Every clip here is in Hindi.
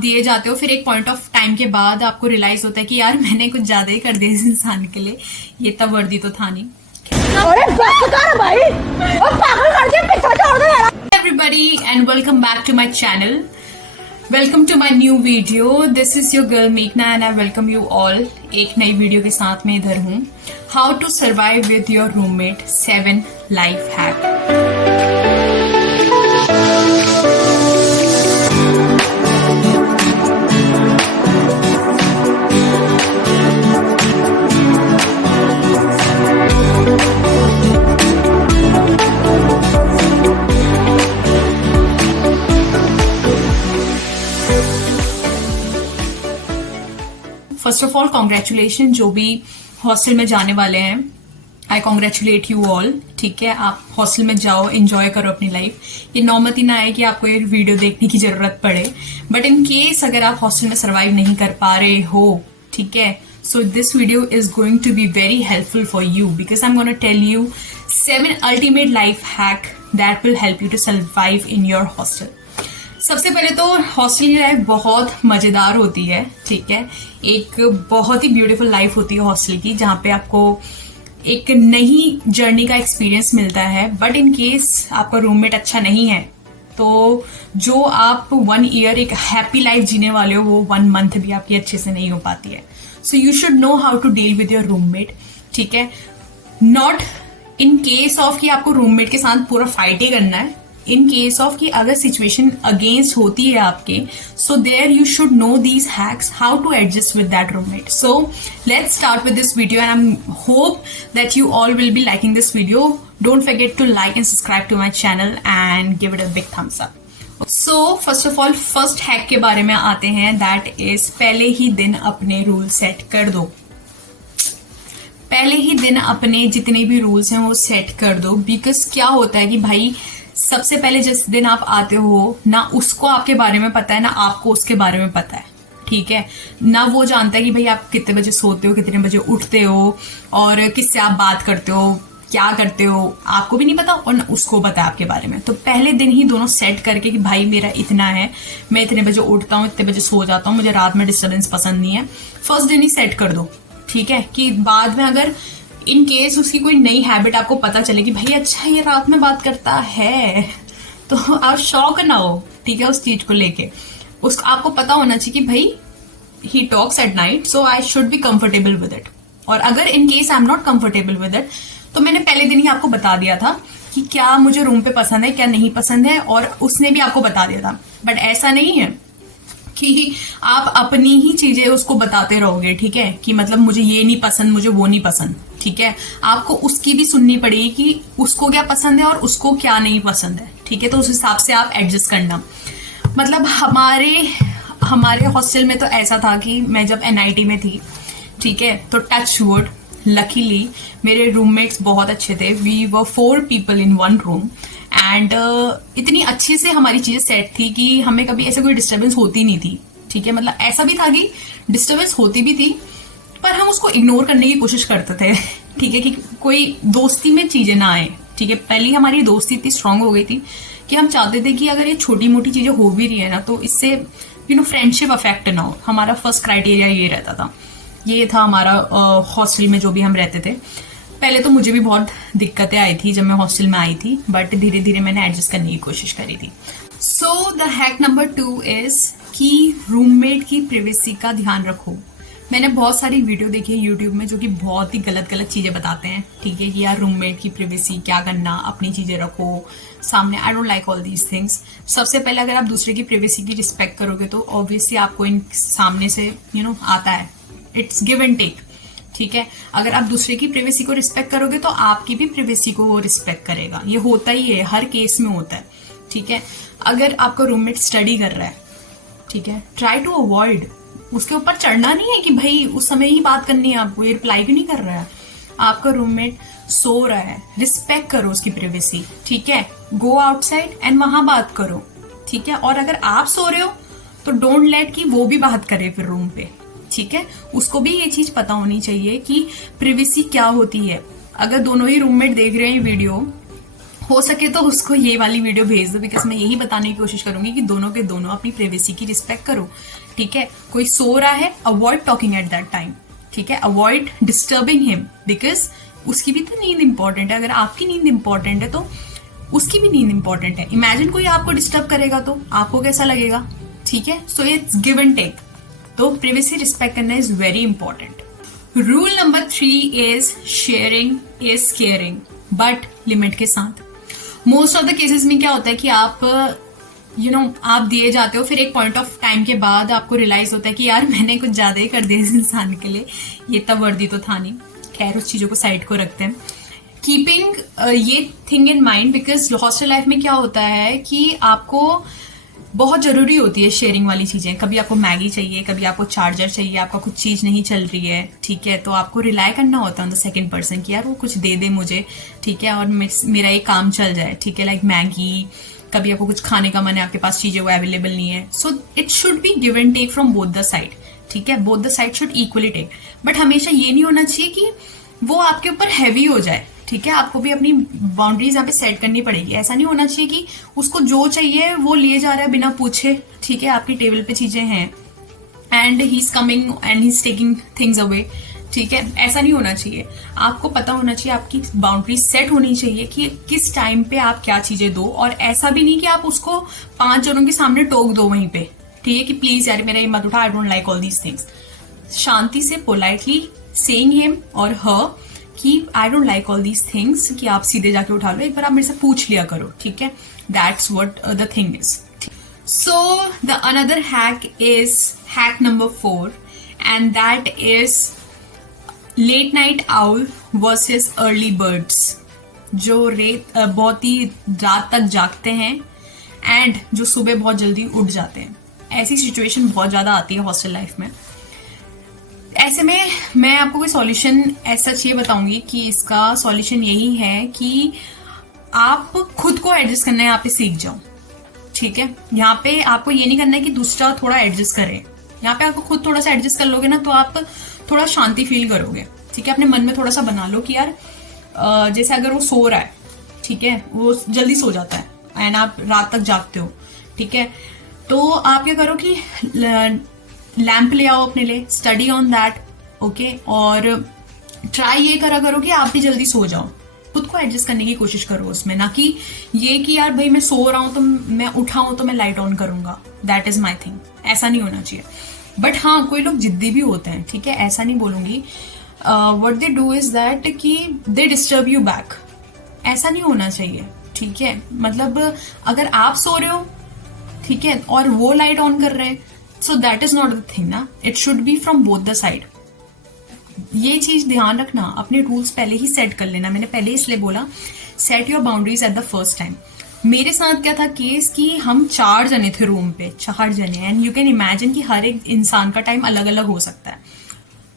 दिए जाते हो, फिर एक पॉइंट ऑफ टाइम के बाद आपको रियलाइज होता है कि यार मैंने कुछ ज्यादा ही कर दिया इस इंसान के लिए, ये तब वर्दी तो था नहीं। Everybody and welcome back to my channel. Welcome to my new video. This is your girl Meghna and I welcome you all. एक नई वीडियो के साथ में इधर हूँ। How to survive with your roommate 7 life hack. First of all congratulation जो भी हॉस्टल में जाने वाले हैं, आई कॉन्ग्रेचुलेट यू ऑल। ठीक है, आप हॉस्टल में जाओ, एंजॉय करो अपनी लाइफ। ये नौबत ही ना आए कि आपको ये वीडियो देखने की जरूरत पड़े, बट इन केस अगर आप हॉस्टल में सर्वाइव नहीं कर पा रहे हो, ठीक है, so this video is going to be very helpful for you because I am gonna tell you 7 ultimate life hack that will help you to survive in your hostel. सबसे पहले तो हॉस्टल की लाइफ बहुत मजेदार होती है। ठीक है, एक बहुत ही ब्यूटीफुल लाइफ होती है हॉस्टल की, जहाँ पे आपको एक नई जर्नी का एक्सपीरियंस मिलता है। बट इन केस आपका रूममेट अच्छा नहीं है तो जो आप 1 ईयर एक हैप्पी लाइफ जीने वाले हो वो 1 मंथ भी आपकी अच्छे से नहीं हो पाती है। So you should know how to deal with your roommate. ठीक है, नॉट इन केस ऑफ कि आपको रूममेट के साथ पूरा फाइट ही करना है। इन केस ऑफ कि अगर सिचुएशन अगेंस्ट होती है आपके, so there you should know these hacks how to adjust with that roommate. So let's start with this video and I hope that you all will be liking this video. Don't forget to like and subscribe to my channel and give it a big thumbs up. So first of all first hack के बारे में आते हैं, दैट इज पहले ही दिन अपने रूल सेट कर दो। पहले ही दिन अपने जितने भी रूल्स हैं वो सेट कर दो, बिकॉज क्या होता है कि भाई सबसे पहले जिस दिन आप आते हो ना उसको आपके बारे में पता है ना आपको उसके बारे में पता है। ठीक है, ना वो जानता है कि भाई आप कितने बजे सोते हो, कितने बजे उठते हो और किससे आप बात करते हो, क्या करते हो, आपको भी नहीं पता और ना उसको पता है आपके बारे में। तो पहले दिन ही दोनों सेट करके कि भाई मेरा इतना है, मैं इतने बजे उठता हूँ, इतने बजे सो जाता हूँ, मुझे रात में डिस्टर्बेंस पसंद नहीं है, फर्स्ट दिन ही सेट कर दो। ठीक है, कि बाद में अगर इन केस उसकी कोई नई हैबिट आपको पता चले कि भाई अच्छा ये रात में बात करता है, तो आप शॉक ना हो। ठीक है, उस चीज को लेके उसको आपको पता होना चाहिए कि भाई he talks at night, so I should be comfortable with it. और अगर in case I am not comfortable with it, तो मैंने पहले दिन ही आपको बता दिया था कि क्या मुझे रूम पे पसंद है, क्या नहीं पसंद है, और उसने भी आपको बता दिया था। बट ऐसा नहीं है कि आप अपनी ही चीजें उसको बताते रहोगे। ठीक है, कि मतलब मुझे ये नहीं पसंद, मुझे वो नहीं पसंद। ठीक है, आपको उसकी भी सुननी पड़ेगी कि उसको क्या पसंद है और उसको क्या नहीं पसंद है। ठीक है, तो उस हिसाब से आप एडजस्ट करना। मतलब हमारे हॉस्टल में तो ऐसा था कि मैं जब NIT में थी, ठीक है, तो टच वुड लकीली मेरे रूममेट्स बहुत अच्छे थे। We were 4 people in 1 room and इतनी अच्छे से हमारी चीजें सेट थी कि हमें कभी ऐसे कोई डिस्टर्बेंस होती नहीं थी। ठीक है, मतलब ऐसा भी था कि डिस्टर्बेंस होती भी थी पर हम उसको इग्नोर करने की कोशिश करते थे। ठीक है, कि कोई दोस्ती में चीजें ना आए। ठीक है, पहले हमारी दोस्ती इतनी स्ट्रांग हो गई थी कि हम चाहते थे कि अगर ये छोटी मोटी चीजें हो भी रही है ना तो इससे फ्रेंडशिप अफेक्ट ना हो। हमारा फर्स्ट क्राइटेरिया ये रहता था, ये था हमारा हॉस्टल में जो भी हम रहते थे। पहले तो मुझे भी बहुत दिक्कतें आई थी जब मैं हॉस्टल में आई थी, बट धीरे धीरे मैंने एडजस्ट करने की कोशिश करी थी। So the hack number 2 is कि रूममेट की प्राइवेसी का ध्यान रखो। मैंने बहुत सारी वीडियो देखी है यूट्यूब में जो कि बहुत ही गलत चीजें बताते हैं। ठीक है, कि यार रूममेट की प्राइवेसी क्या करना, अपनी चीजें रखो सामने। आई don't like all these things. सबसे पहले अगर आप दूसरे की प्राइवेसी की रिस्पेक्ट करोगे तो ऑब्वियसली आपको इन सामने से आता है, इट्स गिव एंड टेक। ठीक है, अगर आप दूसरे की प्राइवेसी को रिस्पेक्ट करोगे तो आपकी भी प्राइवेसी को वो रिस्पेक्ट करेगा। ये होता ही है, हर केस में होता है। ठीक है, अगर आपका रूममेट स्टडी कर रहा है, ठीक है, ट्राई टू अवॉइड, उसके ऊपर चढ़ना नहीं है कि भाई उस समय ही बात करनी है आपको, ये रिप्लाई भी नहीं कर रहा है। आपका रूममेट सो रहा है, रिस्पेक्ट करो उसकी प्राइवेसी। ठीक है, गो आउटसाइड एंड वहां बात करो। ठीक है, और अगर आप सो रहे हो तो डोंट लेट कि वो भी बात करे फिर रूम पे। ठीक है, उसको भी ये चीज पता होनी चाहिए कि प्राइवेसी क्या होती है। अगर दोनों ही रूममेट देख रहे हैं वीडियो, हो सके तो उसको ये वाली वीडियो भेज दो, बिकॉज मैं यही बताने की कोशिश करूंगी कि दोनों के दोनों अपनी प्राइवेसी की रिस्पेक्ट करो, ठीक है। कोई सो रहा है, avoid talking at that time, ठीक है, अवॉइड डिस्टर्बिंग हिम, बिकॉज उसकी भी तो नींद इंपॉर्टेंट है। अगर आपकी नींद इंपॉर्टेंट है तो उसकी भी नींद इंपॉर्टेंट है। इमेजिन कोई आपको डिस्टर्ब करेगा तो आपको कैसा लगेगा, ठीक है। So it's give and take, तो प्राइवेसी रिस्पेक्ट करना is very important. Rule number 3 is sharing is caring, but limit के साथ। मोस्ट ऑफ द केसेस में क्या होता है कि आप आप दिए जाते हो, फिर एक पॉइंट ऑफ टाइम के बाद आपको रियलाइज होता है कि यार मैंने कुछ ज्यादा ही कर दिया इस इंसान के लिए, ये तब वर्दी तो था नहीं। खैर उस चीजों को साइड को रखते हैं। कीपिंग ये thing in mind, because hostel life में क्या होता है कि आपको बहुत जरूरी होती है शेयरिंग वाली चीजें। कभी आपको मैगी चाहिए, कभी आपको चार्जर चाहिए, आपका कुछ चीज नहीं चल रही है, ठीक है, तो आपको रिलाय करना होता है ऑन द सेकंड पर्सन कि यार वो कुछ दे दे मुझे, ठीक है, और मेरा ये काम चल जाए, ठीक है। लाइक मैगी, कभी आपको कुछ खाने का मन है, आपके पास चीजें वो अवेलेबल नहीं है, so it should be give and take from both the side, ठीक है। Both the side should equally take, but हमेशा ये नहीं होना चाहिए कि वो आपके ऊपर हैवी हो जाए, ठीक है। आपको भी अपनी बाउंड्रीज यहाँ पे सेट करनी पड़ेगी। ऐसा नहीं होना चाहिए कि उसको जो चाहिए वो लिए जा रहा है बिना पूछे, ठीक है। आपकी टेबल पे चीजें हैं and he is coming and he is taking things away, ठीक है। ऐसा नहीं होना चाहिए। आपको पता होना चाहिए, आपकी बाउंड्री सेट होनी चाहिए कि किस टाइम पे आप क्या चीजें दो, और ऐसा भी नहीं कि आप उसको 5 जनों के सामने टोक दो वहीं पे, ठीक है, कि प्लीज यार मेरा ये मत उठा, I don't like all these things. शांति से पोलाइटली सेइंग हिम और हर कि I don't like all these things, कि आप सीधे जाके उठा लो, एक बार आप मेरे से पूछ लिया करो, ठीक है। That's what the thing is. So the another hack is hack number 4, and that is late night owl versus early birds. जो बहुत ही रात तक जागते हैं एंड जो सुबह बहुत जल्दी उठ जाते हैं। ऐसी सिचुएशन बहुत ज्यादा आती है हॉस्टल लाइफ में। ऐसे में मैं आपको कोई सॉल्यूशन ऐसा ये बताऊंगी कि इसका सॉल्यूशन यही है कि आप खुद को एडजस्ट करना है, यहाँ पे सीख जाओ, ठीक है। यहाँ पे आपको ये नहीं करना है कि दूसरा थोड़ा एडजस्ट करे। यहाँ पे आपको खुद थोड़ा सा एडजस्ट कर लोगे ना तो आप थोड़ा शांति फील करोगे, ठीक है। अपने मन में थोड़ा सा बना लो कि यार जैसे अगर वो सो रहा है, ठीक है, वो जल्दी सो जाता है एंड आप रात तक जागते हो, ठीक है, तो आप क्या करो कि लैंप ले आओ अपने लिए, स्टडी ऑन दैट, ओके, और ट्राई ये करा करो कि आप भी जल्दी सो जाओ। खुद को एडजस्ट करने की कोशिश करो उसमें, ना कि ये कि यार भाई मैं सो रहा हूं तो मैं उठा हूं तो मैं लाइट ऑन करूंगा, दैट इज माई थिंग। ऐसा नहीं होना चाहिए। बट हाँ, कोई लोग जिद्दी भी होते हैं, ठीक है, ऐसा नहीं बोलूंगी। What they do is that कि दे डिस्टर्ब यू बैक। ऐसा नहीं होना चाहिए, ठीक है। मतलब अगर आप सो रहे हो, ठीक है, और वो लाइट ऑन कर रहे हैं, so that is not the thing ना, it should be from both the side. ये चीज ध्यान रखना, अपने रूल्स पहले ही सेट कर लेना। मैंने पहले इसलिए बोला set your boundaries at the first time. मेरे साथ क्या था केस कि हम 4 जने थे रूम पे, 4 जने, एंड यू कैन इमेजिन कि हर एक इंसान का टाइम अलग अलग हो सकता है।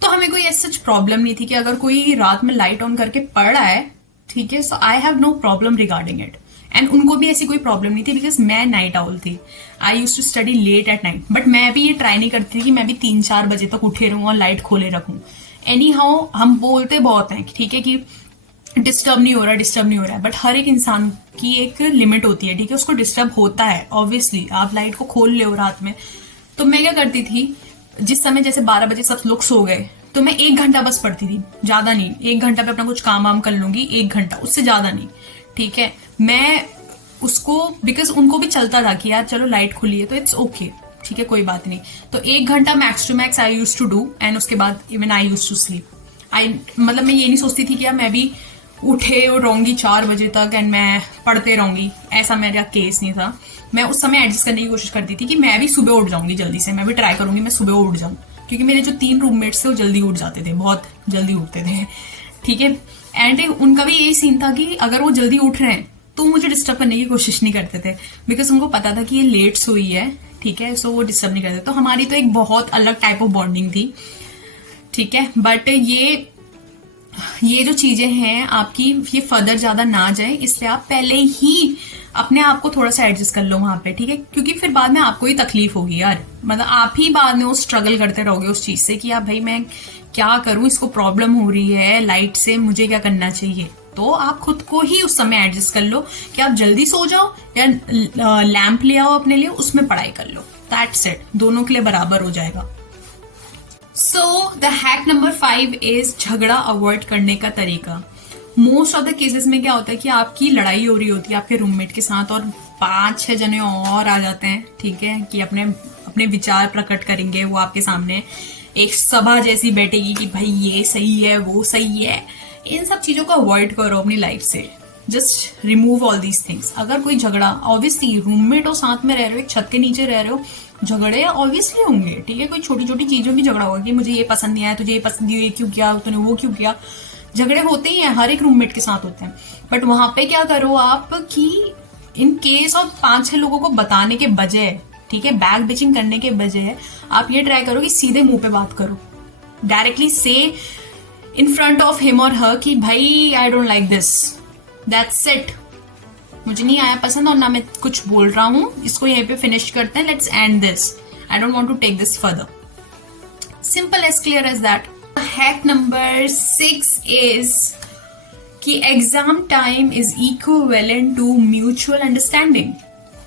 तो हमें कोई ऐसा सच प्रॉब्लम नहीं थी कि अगर कोई रात में लाइट ऑन करके पढ़ रहा है, ठीक है, so I have no problem regarding it, and उनको भी ऐसी कोई प्रॉब्लम नहीं थी बिकॉज मैं नाइट आउल थी। I use to study late at night, but मैं भी ये ट्राई नहीं करती थी कि मैं भी 3-4 बजे तक उठे रहूं और लाइट खोले रखूं। एनी हाउ हम बोलते बहुत हैं, ठीक है, कि डिस्टर्ब नहीं हो रहा है, बट हर एक इंसान की एक लिमिट होती है, ठीक है, उसको डिस्टर्ब होता है ऑब्वियसली। आप लाइट को खोल ले हो रात में, तो मैं क्या करती थी, जिस समय जैसे 12 बजे सब लोग सो गए तो मैं 1 घंटा बस पढ़ती थी, ज्यादा नहीं। 1 घंटा पे अपना कुछ काम वाम कर लूंगी, 1 घंटा, उससे ज्यादा नहीं, ठीक है। मैं उसको बिकॉज उनको भी चलता था कि यार चलो लाइट खुली है तो इट्स ओके, ठीक है, कोई बात नहीं। तो 1 घंटा max two max I use to do, and उसके बाद even I use to sleep. मतलब मैं ये नहीं सोचती थी कि यार मैं भी उठे और रहूंगी 4 बजे तक एंड मैं पढ़ते रहूंगी, ऐसा मेरा केस नहीं था। मैं उस समय एडजस्ट करने की कोशिश करती थी कि मैं भी सुबह उठ जाऊंगी जल्दी से, मैं भी ट्राई करूंगी मैं सुबह उठ जाऊं, क्योंकि मेरे जो 3 रूममेट्स थे वो जल्दी उठ जाते थे, बहुत जल्दी उठते थे, ठीक है। एंड उनका भी यही सीन था कि अगर वो जल्दी उठ रहे हैं तो मुझे डिस्टर्ब करने की कोशिश नहीं करते थे, बिकॉज उनको पता था कि ये लेट सोई है, ठीक है, सो वो डिस्टर्ब नहीं करते। तो हमारी तो एक बहुत अलग टाइप ऑफ बॉन्डिंग थी, ठीक है। बट ये जो चीजें हैं आपकी, ये फर्दर ज्यादा ना जाए, इसलिए आप पहले ही अपने आप को थोड़ा सा एडजस्ट कर लो वहां पे, ठीक है, क्योंकि फिर बाद में आपको ही तकलीफ होगी यार। मतलब आप ही बाद में वो स्ट्रगल करते रहोगे उस चीज से कि यार भाई मैं क्या करूं, इसको प्रॉब्लम हो रही है लाइट से, मुझे क्या करना चाहिए, तो आप खुद को ही उस समय एडजस्ट कर लो कि आप जल्दी सो जाओ या लैंप ले आओ अपने लिए, उसमें पढ़ाई कर लो। दैट्स इट, दोनों के लिए बराबर हो जाएगा। So the hack number 5 is झगड़ा अवॉइड करने का तरीका। मोस्ट ऑफ द केसेस में क्या होता है कि आपकी लड़ाई हो रही होती है आपके रूममेट के साथ और 5-6 जने और आ जाते हैं, ठीक है, कि अपने अपने विचार प्रकट करेंगे, वो आपके सामने एक सभा जैसी बैठेगी कि भाई ये सही है वो सही है। इन सब चीजों को अवॉइड करो अपनी लाइफ से, just remove all these things. अगर कोई झगड़ा, ऑब्वियसली रूममेट हो, साथ में रह रहे हो, एक छत के नीचे रह रहे हो, झगड़े ऑब्वियसली होंगे, ठीक है। कोई छोटी छोटी चीजों की झगड़ा होगा कि मुझे ये पसंद नहीं आया, तुझे ये पसंद नहीं, ये क्यों किया तूने, वो क्यों किया। झगड़े होते ही हैं, हर एक रूममेट के साथ होते हैं। बट वहां पे क्या करो आप कि इन केस ऑफ 5-6 लोगों को बताने के बजाय, ठीक है, बैक बिचिंग करने के बजाय आप ये ट्राई करो कि सीधे मुंह पे बात करो, डायरेक्टली से इन फ्रंट ऑफ हिम और हर कि भाई आई don't like this, that's it, मुझे नहीं आया पसंद और ना मैं कुछ बोल रहा हूं, इसको यहीं पे फिनिश करते हैं, let's end this, I don't want to take this further. Simple as clear as that. Hack number 6 is कि exam time is equivalent to mutual understanding.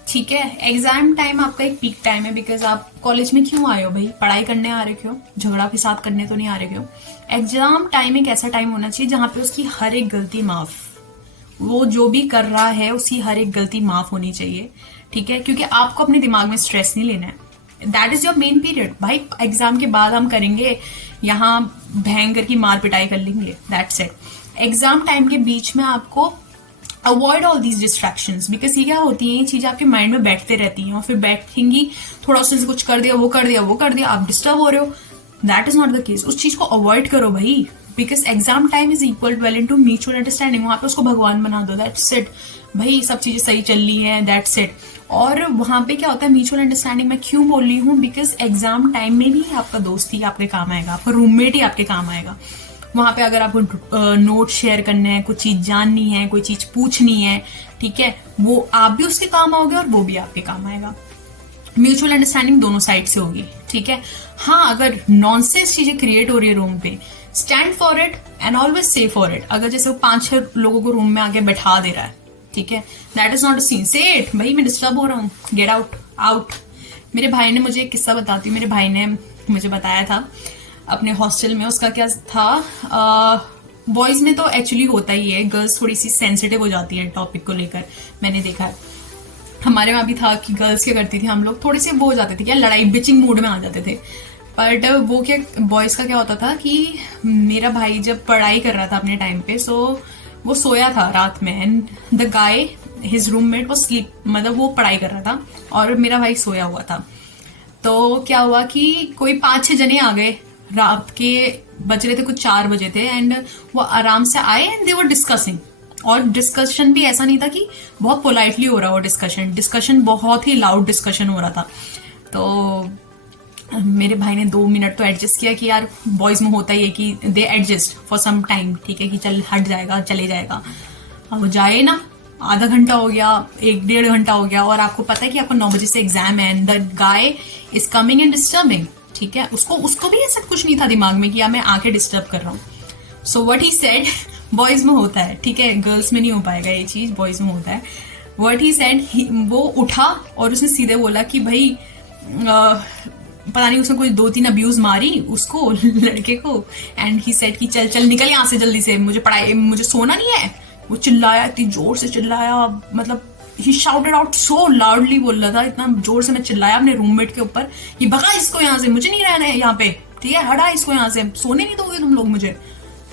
ठीक है, एग्जाम टाइम आपका एक पीक टाइम है, बिकॉज आप कॉलेज में क्यों आए हो भाई, पढ़ाई करने आ रहे क्यों, झगड़ा फिसाद करने तो नहीं आ रहे क्यों। एग्जाम टाइम एक ऐसा टाइम होना चाहिए जहां पे उसकी हर एक गलती माफ, वो जो भी कर रहा है उसकी हर एक गलती माफ होनी चाहिए, ठीक है, क्योंकि आपको अपने दिमाग में स्ट्रेस नहीं लेना है। That is your main period भाई। एग्जाम के बाद हम करेंगे यहाँ भयंकर की मार पिटाई कर लेंगे, दैट्स इट। एग्जाम टाइम के बीच में आपको avoid all these distractions, because ये क्या होती है, ये चीजें आपके माइंड में बैठते रहती हैं और फिर बैठेंगी, थोड़ा उसने कुछ कर दिया, वो कर दिया, वो कर दिया, आप डिस्टर्ब हो रहे हो। That is not the case, उस चीज को अवॉइड करो भाई, because exam time is equal to mutual understanding. वहां पे उसको भगवान बना दो, दैट्स इट भाई, सब चीजें सही चल रही है, दैट्स इट। और वहां पे क्या होता है म्यूचुअल अंडरस्टैंडिंग, मैं क्यों बोल रही हूँ, बिकॉज एग्जाम टाइम में भी आपका दोस्त ही आपके काम आएगा, आपका रूममेट ही आपके काम आएगा। वहां पे अगर आपको नोट शेयर करने हैं, कुछ चीज जाननी है, कोई चीज पूछनी है, ठीक है, वो आप भी उसके काम आओगे और वो भी आपके काम आएगा। म्यूचुअल अंडरस्टैंडिंग दोनों साइड से होगी, ठीक है। हाँ, अगर नॉनसेंस चीजें क्रिएट हो रही है रूम पे, stand for it and always say for it. अगर जैसे वो 5-6 लोगों को रूम में आके बैठा दे रहा है, ठीक है, that is not a scene, say it भाई मैं डिस्टर्ब हो रहा हूँ, गेट आउट आउट। मेरे भाई ने मुझे एक किस्सा बताती हूँ, मेरे भाई ने मुझे बताया था अपने हॉस्टल में, उसका क्या था, बॉयज में तो एक्चुअली होता ही है, गर्ल्स थोड़ी सी सेंसिटिव हो जाती है टॉपिक को लेकर, मैंने देखा है। हमारे वहां भी था कि गर्ल्स क्या करती थी, हम लोग थोड़े से वो हो जाते थे क्या, लड़ाई बिचिंग मूड में आ जाते थे। बट वो क्या, बॉयज का क्या होता था कि मेरा भाई जब पढ़ाई कर रहा था अपने टाइम पे, सो वो सोया था रात में and the guy his roommate वो स्लीप, मतलब वो पढ़ाई कर रहा था और मेरा भाई सोया हुआ था। तो क्या हुआ कि कोई 5-6 जने आ गए, रात के बज रहे थे कुछ 4 बजे थे, एंड वो आराम से आए एंड दे वर डिस्कसिंग। और डिस्कशन भी ऐसा नहीं था कि बहुत पोलाइटली हो रहा हो, डिस्कशन बहुत ही लाउड डिस्कशन हो रहा था। तो मेरे भाई ने 2 मिनट तो एडजस्ट किया कि यार बॉयज में होता ही है कि दे एडजस्ट फॉर सम टाइम, ठीक है, कि चल हट जाएगा, चले जाएगा। अब वो जाए ना, आधा घंटा हो गया, 1-1.5 घंटा हो गया, और आपको पता है कि आपको 9 बजे से एग्जाम है and the guy is coming and disturbing, ठीक है। उसको भी ऐसा कुछ नहीं था दिमाग में कि यार मैं आके डिस्टर्ब कर रहा हूँ। So what he said, boys में होता है, ठीक है, गर्ल्स में नहीं हो पाएगा ये चीज, बॉयज में होता है। व्हाट ही सेड, वो उठा और उसने सीधे बोला कि भाई पता नहीं उसने कोई 2-3 अब्यूज मारी उसको, लड़के को, एंड ही सेड कि चल चल निकल यहाँ से जल्दी से, मुझे सोना नहीं है। वो चिल्लाया, इतनी जोर से चिल्लाया, मतलब ही शाउटेड आउट सो लाउडली, बोल रहा था इतना जोर से, मैं चिल्लाया अपने रूममेट के ऊपर, ये भगा इसको यहाँ से, मुझे नहीं रहना है यहाँ पे, ठीक है, हटा इसको यहाँ से, सोने नहीं दोगे तुम लोग मुझे,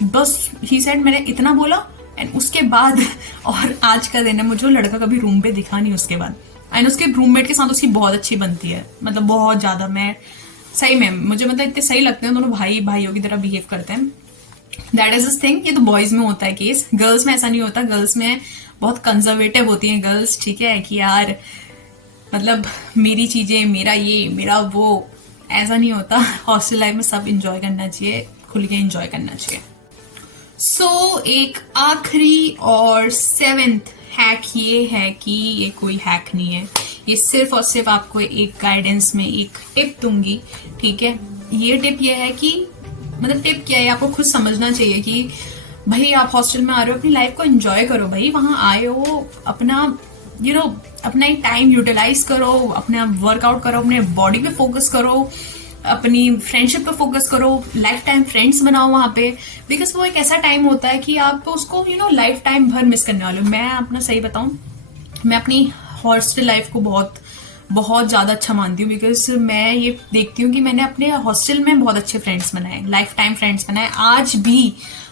बस। ही सेड, मैंने इतना बोला एंड उसके बाद, और आज का दिन है, मुझे वो लड़का कभी रूम पे दिखा नहीं उसके बाद। एंड उसके रूममेट के साथ उसकी बहुत अच्छी बनती है, मतलब बहुत ज्यादा, मैं सही में मुझे मतलब इतने सही लगते हैं दोनों, भाइयों की तरह बिहेव करते हैं। दैट इज दिस थिंग, ये तो बॉयज में होता है केस, गर्ल्स में ऐसा नहीं होता। गर्ल्स में बहुत कंजर्वेटिव होती हैं गर्ल्स, ठीक है, कि यार मतलब मेरी चीजें, मेरा ये, मेरा वो, ऐसा नहीं होता। हॉस्टल लाइफ में सब इंजॉय करना चाहिए, खुल के इंजॉय करना चाहिए। सो एक आखिरी और 7th हैक ये है कि ये कोई हैक नहीं है, ये सिर्फ और सिर्फ आपको एक गाइडेंस में एक टिप दूंगी, ठीक है। ये टिप ये है कि, मतलब टिप क्या है, आपको खुद समझना चाहिए कि भाई आप हॉस्टल में आ रहे हो, अपनी लाइफ को एंजॉय करो भाई, वहां आए हो, अपना अपना एक टाइम यूटिलाइज करो, अपना वर्कआउट करो, अपने बॉडी पे फोकस करो, अपनी फ्रेंडशिप पे फोकस करो, लाइफ टाइम फ्रेंड्स बनाओ वहां पे, बिकॉज वो एक ऐसा टाइम होता है कि आप उसको लाइफ टाइम भर मिस करने वाले हो। मैं अपना सही बताऊं, मैं अपनी हॉस्टल लाइफ को बहुत बहुत ज्यादा अच्छा मानती हूँ, बिकॉज मैं ये देखती हूँ कि मैंने अपने हॉस्टल में बहुत अच्छे फ्रेंड्स बनाए, लाइफ टाइम फ्रेंड्स बनाए।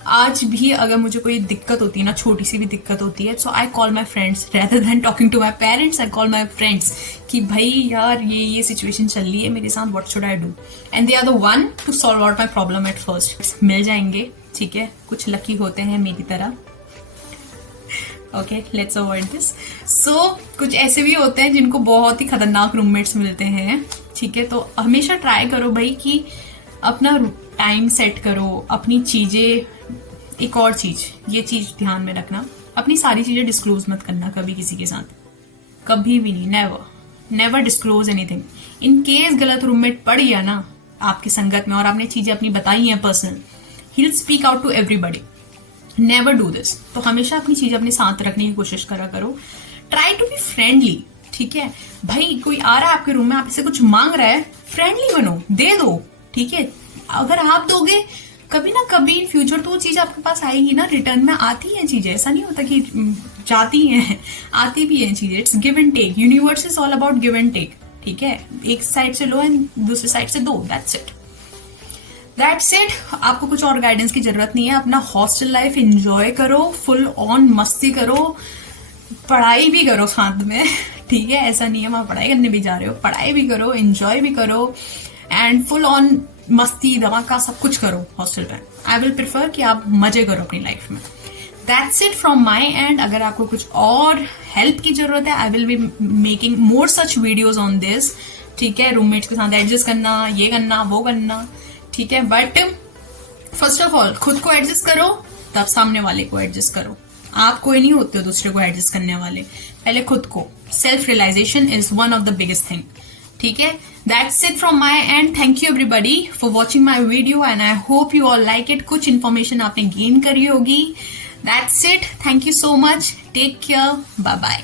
आज भी अगर मुझे कोई दिक्कत होती है ना, छोटी सी भी दिक्कत होती है, so I call my friends rather than talking to my parents. I call my friends कि भाई यार ये सिचुएशन चल रही है मेरे साथ, what should I do, and they are the one to solve out my problem at first. मिल जाएंगे, ठीक है, कुछ लकी होते हैं मेरी तरह। Okay, let's avoid this. So कुछ ऐसे भी होते हैं जिनको बहुत ही खतरनाक रूममेट्स मिलते हैं, ठीक है। तो हमेशा ट्राई करो भाई कि अपना टाइम सेट करो, अपनी चीजें, एक और चीज, ये चीज ध्यान में रखना, अपनी सारी चीजें डिस्क्लोज मत करना कभी किसी के साथ, कभी भी नहीं, never disclose anything. In case गलत रूममेट पड़ गया ना आपकी संगत में और आपने चीजें अपनी बताई हैं personal, he will speak out to everybody, never do this. तो हमेशा अपनी चीजें अपने साथ रखने की कोशिश करा करो, ट्राई टू बी फ्रेंडली, ठीक है। भाई कोई आ रहा है आपके रूम में, आपसे कुछ मांग रहा है, फ्रेंडली बनो, दे दो, ठीक है। अगर आप दोगे कभी ना कभी इन फ्यूचर तो वो चीज आपके पास आएगी ना, रिटर्न में आती हैं चीजें, ऐसा नहीं होता कि जाती हैं, आती भी हैं चीजें। It's give and take, universe is all about give and take, ठीक है। एक साइड से लो एंड दूसरी साइड से दो, दैट्स इट। आपको कुछ और गाइडेंस की जरूरत नहीं है, अपना हॉस्टल लाइफ एंजॉय करो, फुल ऑन मस्ती करो, पढ़ाई भी करो साथ में, ठीक है। ऐसा नहीं है वहां पढ़ाई करने भी जा रहे हो, पढ़ाई भी करो, एंजॉय भी करो, एंड फुल ऑन मस्ती धमाका सब कुछ करो हॉस्टल पे। आई विल प्रिफर कि आप मजे करो अपनी लाइफ में। That's it from my and. अगर आपको कुछ और हेल्प की जरूरत है, I will be making more such videos on this, ठीक है। रूममेट्स के साथ एडजस्ट करना, ये करना, वो करना, ठीक है। बट फर्स्ट ऑफ ऑल खुद को एडजस्ट करो, तब सामने वाले को एडजस्ट करो। आप कोई नहीं होते हो दूसरे को एडजस्ट करने वाले, पहले खुद को। Self realisation is one of the biggest thing, ठीक है। That's it from my end. Thank you everybody for watching my video and I hope you all like it. कुछ इन्फॉर्मेशन आपने गेन करी होगी। That's it, thank you so much, take care, bye bye.